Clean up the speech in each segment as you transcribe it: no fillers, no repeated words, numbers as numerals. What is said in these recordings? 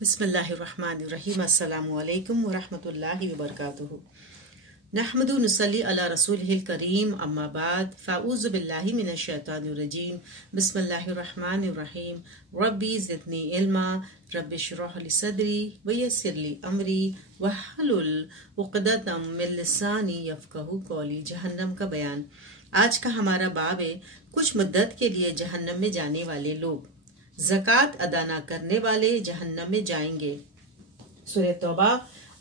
बिस्मिल्लाहिर्रहमानिर्रहीम। अस्सलामु अलैकुम वरहमतुल्लाहि वबरकातुहू। नहमदु नुसल्ली अला रसूलिहिल करीम, अम्मा बाद, फ़अऊज़ु बिल्लाहि मिनश शैतानिर रजीम। बिस्मिल्लाहिर्रहमानिर्रहीम। रब्बी ज़िदनी इल्मा, रब्बि इश्रह ली सदरी व यस्सिर ली अमरी वहलुल उक़दतम मिन लिसानी यफ़क़हू क़ौली। जहन्नम का बयान। आज का हमारा बाब है कुछ मुद्दत के लिए जहन्नम में जाने वाले लोग। ज़कात अदा न करने वाले जहन्नम में जाएंगे। सूरह तौबा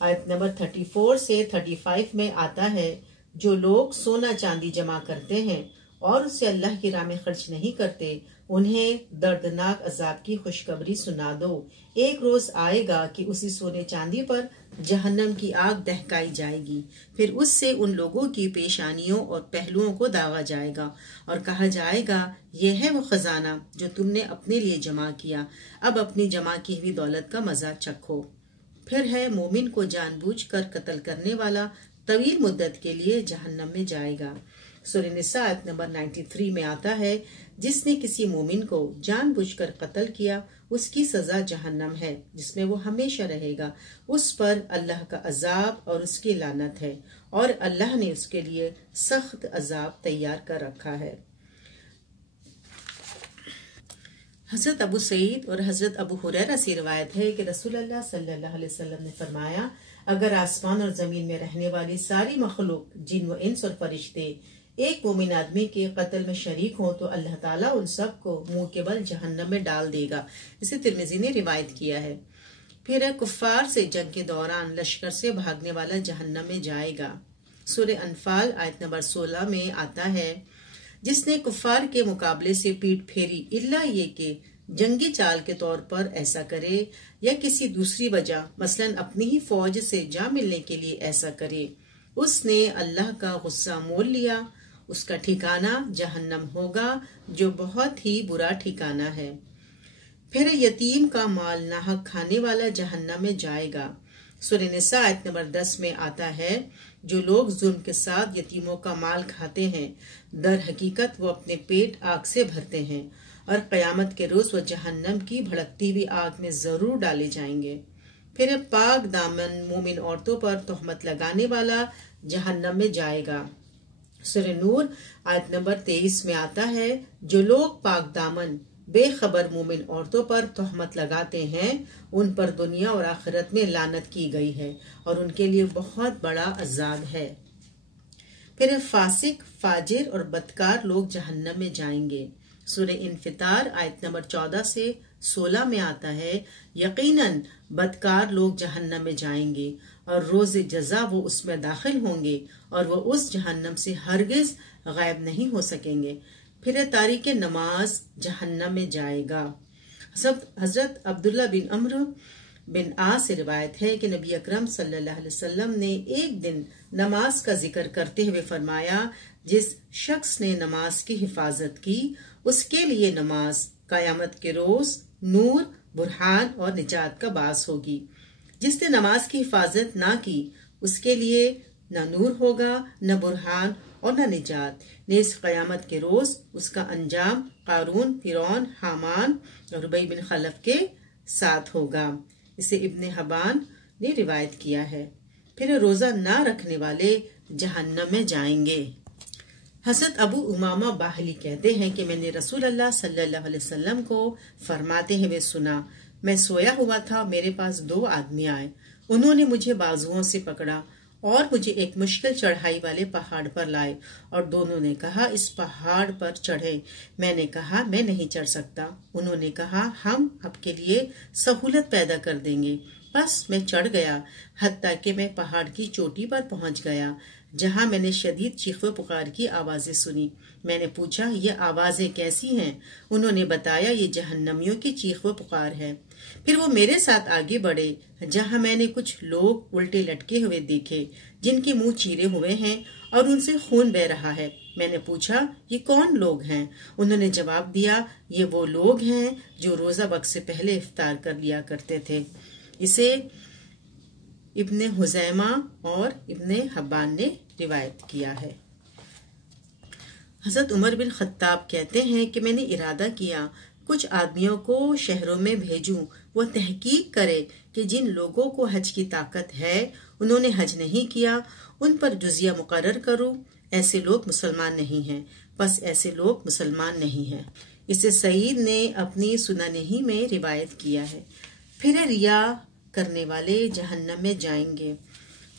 आयत नंबर 34 से 35 में आता है, जो लोग सोना चांदी जमा करते हैं और उसे अल्लाह की राह में खर्च नहीं करते, उन्हें दर्दनाक अजाब की खुशखबरी सुना दो। एक रोज आएगा कि उसी सोने चांदी पर जहन्नम की आग दहकाई जाएगी, फिर उससे उन लोगों की पेशानियों और पहलुओं को दागा जाएगा और कहा जाएगा, यह है वो खजाना जो तुमने अपने लिए जमा किया, अब अपनी जमा की हुई दौलत का मजा चखो। फिर है मोमिन को जानबूझकर कत्ल करने वाला तवील मुद्दत के लिए जहन्नम में जाएगा। सूरह निसा आयत नंबर 93 में आता है, जिसने किसी मोमिन को जानबूझकर कत्ल किया उसकी सजा जहन्नम है, जिसमें वो हमेशा रहेगा। उस पर अल्लाह का अजाब और उसकी लानत है और अल्लाह ने उसके लिए सख्त अजाब तैयार कर रखा है। हजरत अबू सईद और हजरत अबू हुरैरा से रिवायत है कि रसूलुल्लाह सल्लल्लाहु अलैहि वसल्लम ने फरमाया, अगर आसमान और जमीन में रहने वाली सारी मखलूक, जिन व इंस और फरिश्ते एक मोमिन आदमी के कत्ल में शरीक हों तो अल्लाह ताला उन सब को मुंह के बल जहन्नम में डाल देगा। इसे तिर्मिज़ी ने रिवायत किया है। फिर कुफ्फार से जंग के दौरान लश्कर से भागने वाला जहन्नम में जाएगा। सूरह अनफाल आयत नंबर 16 में आता है, जिसने कुफ्फार के मुकाबले से पीठ फेरी इल्ला ये कि जंगी चाल के तौर पर ऐसा करे या किसी दूसरी वजह मसलन अपनी ही फौज से जा मिलने के लिए ऐसा करे, उसने अल्लाह का गुस्सा मोल लिया। उसका ठिकाना जहन्नम होगा, जो बहुत ही बुरा ठिकाना है। फिर यतीम का माल नाहक खाने वाला जहन्नम में जाएगा। सूरह निसा आयत नंबर 10 में आता है, जो लोग जुल्म के साथ यतीमों का माल खाते हैं, दर हकीकत वो अपने पेट आग से भरते हैं और कयामत के रोज वो जहन्नम की भड़कती हुई आग में जरूर डाले जाएंगे। फिर पाक दामन मोमिन औरतों पर तोहमत लगाने वाला जहन्नम में जाएगा। सूरह नूर आयत नंबर 23 में आता है, जो लोग पाक दामन बेखबर मोमिन औरतों पर तोहमत लगाते हैं, उन पर दुनिया और आखिरत में लानत की गई है और उनके लिए बहुत बड़ा अजाब है। फिर फासिक, फाजिर और बदकार लोग जहन्नम में जाएंगे। सूरह इन्फितार आयत नंबर 14 से 16 में आता है, यकीनन बदकार लोग जहन्नम में जाएंगे और रोज जजा वो उसमें दाखिल होंगे और वो उस जहन्नम से हरगिज गायब नहीं हो सकेंगे। फिर तारीक नमाज जहन्नम में जाएगा। हजरत अब्दुल्ला बिन अम्र बिन आ से रिवायत है कि नबी अकरम सल्लल्लाहु अलैहि वसल्लम ने एक दिन नमाज का जिक्र करते हुए फरमाया, जिस शख्स ने नमाज की हिफाजत की उसके लिए नमाज कयामत के रोज नूर, बुरहान और निजात का बास होगी। जिसने नमाज की हिफाजत ना की उसके लिए न नूर होगा, न बुरहान और न निजात। नेज़ कयामत के रोज उसका अंजाम कारून, फिरौन, हामान और रुबई बिन खलफ के साथ होगा। इसे इब्ने हबान ने रिवायत किया है। फिर रोजा ना रखने वाले जहन्नम में जाएंगे। हजरत अबू उमामा बाहली कहते हैं कि मैंने रसूलुल्लाह सल्लल्लाहु अलैहि वसल्लम को फरमाते हुए सुना, मैं सोया हुआ था, मेरे पास 2 आदमी आए, उन्होंने मुझे बाजुओं से पकड़ा और मुझे एक मुश्किल चढ़ाई वाले पहाड़ पर लाए और दोनों ने कहा, इस पहाड़ पर चढ़े। मैंने कहा, मैं नहीं चढ़ सकता। उन्होंने कहा, हम आपके लिए सहूलत पैदा कर देंगे। बस मैं चढ़ गया, हत्ता कि मैं पहाड़ की चोटी पर पहुंच गया, जहां मैंने शदीद चीखों पुकार की आवाजें सुनी। मैंने पूछा, ये आवाजें कैसी हैं? उन्होंने बताया, ये जहन्नमियों की चीखों पुकार है। फिर वो मेरे साथ आगे बढ़े, जहां मैंने कुछ लोग उल्टे लटके हुए देखे, जिनके मुंह चीरे हुए हैं और उनसे खून बह रहा है। मैंने पूछा, ये कौन लोग हैं? उन्होंने जवाब दिया, ये वो लोग हैं जो रोजा वक्त से पहले इफ्तार कर लिया करते थे। इसे इब्ने हुज़ैमा और इब्ने हब्बान ने रिवायत किया है। हजरत उमर बिन खत्ताब कहते हैं कि मैंने इरादा किया कुछ आदमियों को शहरों में भेजूं وہ تحقیق کرے کہ جن لوگوں کو حج کی طاقت ہے انہوں نے حج نہیں کیا، ان پر جزیہ مقرر کرو، ایسے لوگ مسلمان نہیں ہیں، بس ایسے لوگ مسلمان نہیں ہیں۔ اسے سعید نے اپنی سننہ میں روایت کیا ہے۔ پھر ریا کرنے والے جہنم میں جائیں گے۔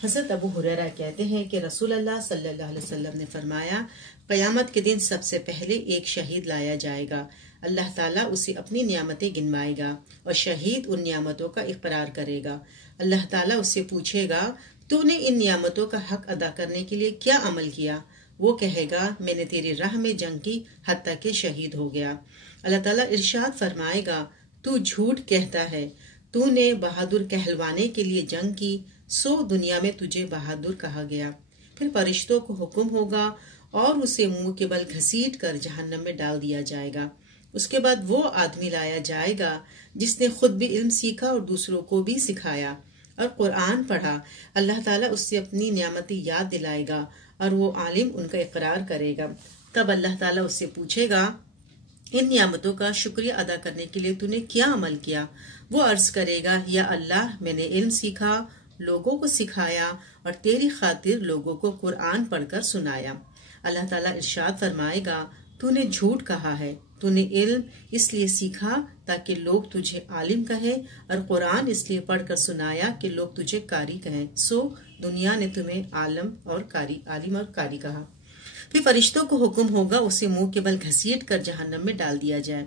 حضرت ابو ہریرہ کہتے ہیں کہ رسول اللہ صلی اللہ علیہ وسلم نے فرمایا، قیامت کے دن سب سے پہلے ایک شہید لایا جائے گا، اللہ تعالیٰ اسے اپنی نعمتیں گنوائے گا اور شہید ان نعمتوں کا اقرار کرے گا۔ اللہ تعالیٰ اس سے پوچھے گا، تو نے ان نعمتوں کا حق ادا کرنے کے لیے کیا عمل کیا؟ وہ کہے گا، میں نے تیری راہ میں جنگ کی حتیٰ کہ شہید ہو گیا۔ اللہ تعالیٰ ارشاد فرمائے گا، تو جھوٹ کہتا ہے، تو نے بہادر کہلوانے کے لیے جنگ کی، سو دنیا میں تجھے بہادر کہا گیا۔ پھر فرشتوں کو حکم ہوگا اور اسے منہ کے بل گھسیٹ کر جہنم میں ڈال دیا جائے گا۔ اس کے بعد وہ آدمی لایا جائے گا جس نے خود بھی علم سیکھا اور دوسروں کو بھی سکھایا اور قرآن پڑھا۔ اللہ تعالیٰ اس سے اپنی نعمتیں یاد دلائے گا اور وہ عالم ان کا اقرار کرے گا۔ تب اللہ تعالیٰ اس سے پوچھے گا، ان نعمتوں کا شکریہ ادا کرنے کے لیے تو نے کیا عمل کیا؟ وہ عرض کرے گا، یا اللہ، میں نے علم سیکھا، لوگوں کو سکھایا اور تیری خاطر لوگوں کو قرآن پڑھ کر سنایا۔ اللہ تعالیٰ ارشاد فرمائے گا، تو نے جھوٹ کہا ہے، تو نے علم اس لیے سیکھا تاکہ لوگ تجھے عالم کہیں اور قرآن اس لیے پڑھ کر سنایا کہ لوگ تجھے قاری کہیں، سو دنیا نے تمہیں عالم اور قاری کہا۔ پھر فرشتوں کو حکم ہوگا اسے منہ کے بل گھسیٹ کر جہنم میں ڈال دیا جائے۔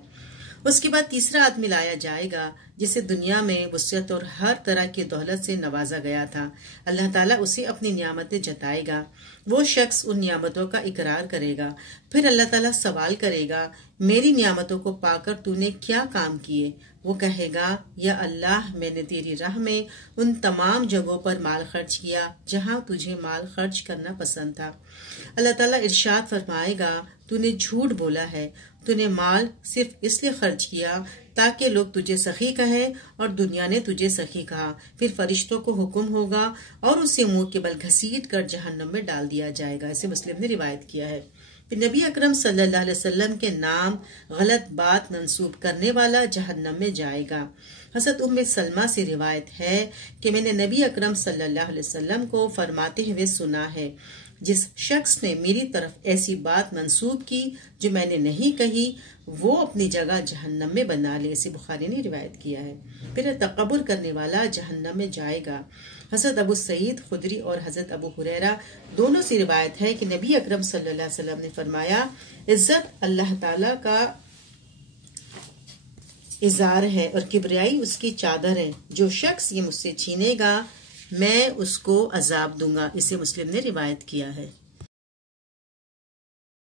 اس کے بعد تیسرا آدمی لایا جائے گا جسے دنیا میں وسعت اور ہر طرح کی دولت سے نوازا گیا تھا۔ اللہ تعالیٰ اسے اپنی نعمتیں جتائے گا، وہ شخص ان نعمتوں کا اقرار کرے گا۔ پھر اللہ تعالیٰ سوال کرے گا، میری نعمتوں کو پا کر تو نے کیا کام کیے؟ وہ کہے گا، یا اللہ، میں نے تیری راہ میں ان تمام جگہوں پر مال خرچ کیا جہاں تجھے مال خرچ کرنا پسند تھا۔ اللہ تعالیٰ ارشاد فرمائے گا، تو نے جھوٹ بولا ہے، تو نے مال صرف اس لیے خرچ کیا تاکہ لوگ تجھے سخی کہیں اور دنیا نے تجھے سخی کہا۔ پھر فرشتوں کو حکم ہوگا اور اسے منہ کے بل گھسیٹ کر جہنم میں ڈال دیا جائے گا۔ اسے مسلم نے روایت کیا ہے۔ پھر نبی اکرم صلی اللہ علیہ وسلم کے نام غلط بات منسوب کرنے والا جہنم میں جائے گا۔ حضرت ام سلمہ سے روایت ہے کہ میں نے نبی اکرم صلی اللہ علیہ وسلم کو فرماتے ہوئے سنا ہے، جس شخص نے میری طرف ایسی بات منسوب کی جو میں نے نہیں کہی، وہ اپنی جگہ جہنم میں بنا لے۔ اسے بخاری نے روایت کیا ہے۔ پھر تکبر کرنے والا جہنم میں جائے گا۔ حضرت ابو سعید خدری اور حضرت ابو ہریرہ دونوں سے روایت ہے کہ نبی اکرم صلی اللہ علیہ وسلم نے فرمایا، عزت اللہ تعالیٰ کا ازار ہے اور کبریائی اس کی چادر ہے، جو شخص یہ مجھ سے چھینے گا میں اس کو عذاب دوں گا۔ اسے مسلم نے روایت کیا ہے۔